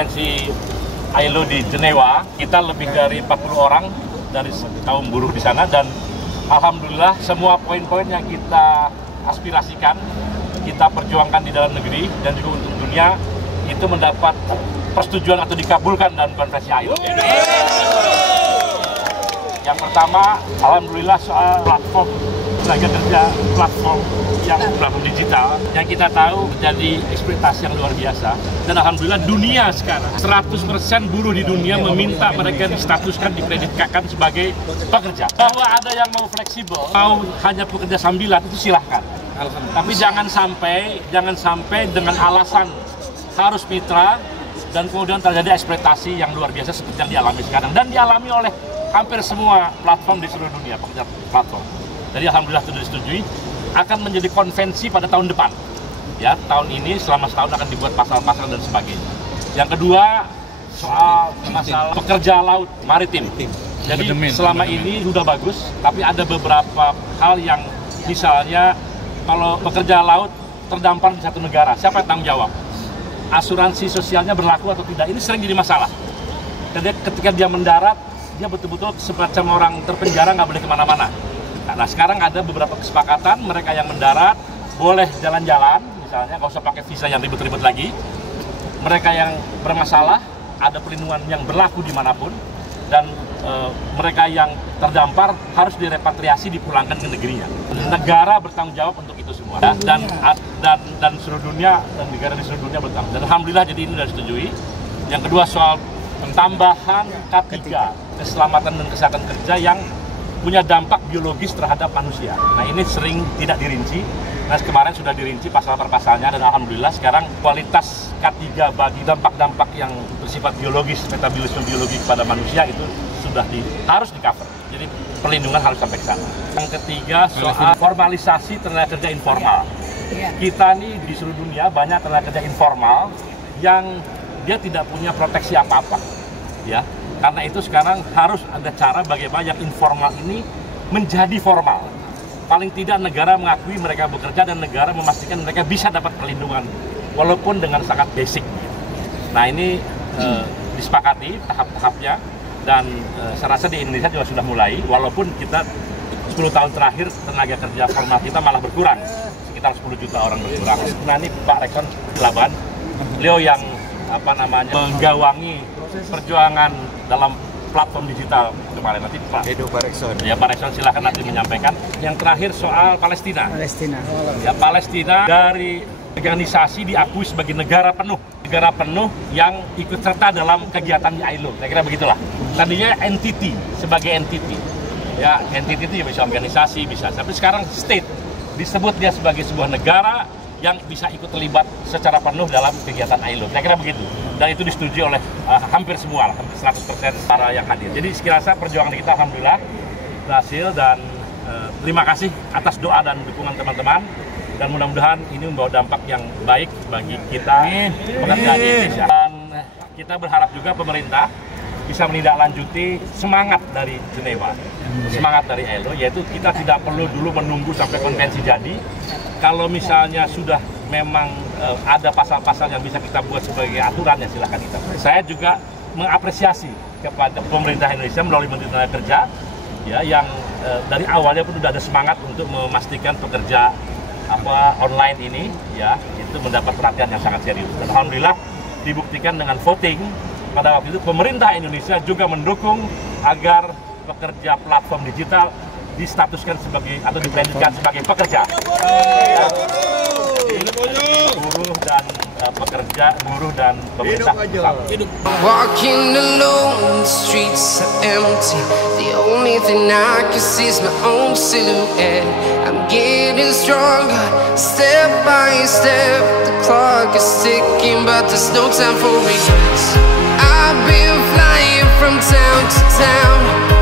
konferensi ILO di Jenewa, kita lebih dari 40 orang dari kaum buruh di sana, dan alhamdulillah semua poin-poin yang kita aspirasikan, kita perjuangkan di dalam negeri dan juga untuk dunia, itu mendapat persetujuan atau dikabulkan dalam konferensi ILO. Yang pertama, alhamdulillah soal platform tenaga kerja, platform digital yang kita tahu menjadi ekspektasi yang luar biasa, dan alhamdulillah dunia sekarang 100% buruh di dunia meminta mereka distatuskan, dipredikatkan sebagai pekerja. Bahwa ada yang mau fleksibel, mau hanya pekerja sambilan, itu silahkan. Tapi jangan sampai dengan alasan harus mitra dan kemudian terjadi ekspektasi yang luar biasa seperti yang dialami sekarang dan dialami oleh hampir semua platform di seluruh dunia, pekerja platform. Jadi alhamdulillah sudah disetujui, akan menjadi konvensi pada tahun depan. Ya, tahun ini selama setahun akan dibuat pasal-pasal dan sebagainya. Yang kedua, soal masalah pekerja laut maritim. Jadi selama ini sudah bagus, tapi ada beberapa hal yang misalnya kalau pekerja laut terdampar di satu negara, siapa yang tanggung jawab? Asuransi sosialnya berlaku atau tidak? Ini sering jadi masalah. Jadi ketika dia mendarat, dia betul-betul semacam orang terpenjara, nggak boleh kemana-mana. Nah, sekarang ada beberapa kesepakatan, mereka yang mendarat boleh jalan-jalan, misalnya nggak usah pakai visa yang ribet-ribet lagi. Mereka yang bermasalah, ada perlindungan yang berlaku dimanapun, dan mereka yang terdampar harus direpatriasi, dipulangkan ke negerinya. Negara bertanggung jawab untuk itu semua, dan seluruh dunia, dan negara di seluruh dunia bertanggung. Dan alhamdulillah jadi ini sudah disetujui. Yang kedua soal tambahan K3, keselamatan dan kesehatan kerja yang punya dampak biologis terhadap manusia. Nah, ini sering tidak dirinci. Nah, kemarin sudah dirinci pasal per pasalnya, dan alhamdulillah sekarang kualitas K3 bagi dampak-dampak yang bersifat biologis, metabolisme biologis pada manusia itu sudah harus di-cover. Jadi perlindungan harus sampai ke sana. Yang ketiga soal formalisasi tenaga kerja informal. Kita nih di seluruh dunia banyak tenaga kerja informal yang dia tidak punya proteksi apa-apa. Ya. Karena itu sekarang harus ada cara bagaimana yang informal ini menjadi formal. Paling tidak negara mengakui mereka bekerja dan negara memastikan mereka bisa dapat perlindungan walaupun dengan sangat basic. Nah, ini disepakati tahap-tahapnya, dan saya rasa di Indonesia juga sudah mulai, walaupun kita 10 tahun terakhir tenaga kerja formal kita malah berkurang, sekitar 10 juta orang berkurang. Nah, ini Pak Rekson Laban, beliau yang menggawangi perjuangan dalam platform digital kemarin. Nanti Pak Rekson. Ya, Pak Rekson silakan nanti menyampaikan. Yang terakhir soal Palestina. Ya, Palestina dari organisasi diakui sebagai negara penuh yang ikut serta dalam kegiatan ILO. Saya kira begitulah. Tadinya entity, sebagai entity. Ya, entity itu bisa organisasi, bisa. Tapi sekarang state, disebut dia sebagai sebuah negara yang bisa ikut terlibat secara penuh dalam kegiatan ILO. Saya kira begitu. Dan itu disetujui oleh hampir semua, hampir 100% para yang hadir. Jadi sekiranya perjuangan kita alhamdulillah berhasil, dan terima kasih atas doa dan dukungan teman-teman. Dan mudah-mudahan ini membawa dampak yang baik bagi kita pekerja di Indonesia. Dan kita berharap juga pemerintah bisa menindaklanjuti semangat dari Jenewa, semangat dari ILO, yaitu kita tidak perlu dulu menunggu sampai konvensi jadi. Kalau misalnya sudah memang ada pasal-pasal yang bisa kita buat sebagai aturan, ya silahkan kita. Saya juga mengapresiasi kepada pemerintah Indonesia melalui Menteri Tenaga Kerja, ya, yang dari awalnya pun sudah ada semangat untuk memastikan pekerja online ini, ya, itu mendapat perhatian yang sangat serius. Dan alhamdulillah dibuktikan dengan voting pada waktu itu, pemerintah Indonesia juga mendukung agar pekerja platform digital distatuskan sebagai atau dipredikatkan sebagai pekerja. Ya. Buruh dan pekerja, buruh dan pemerintah. Walking alone, the streets are empty. The only thing I can see is my own silhouette. I'm getting stronger, step by step. The clock is ticking, but there's no time for regrets. I've been flying from town to town.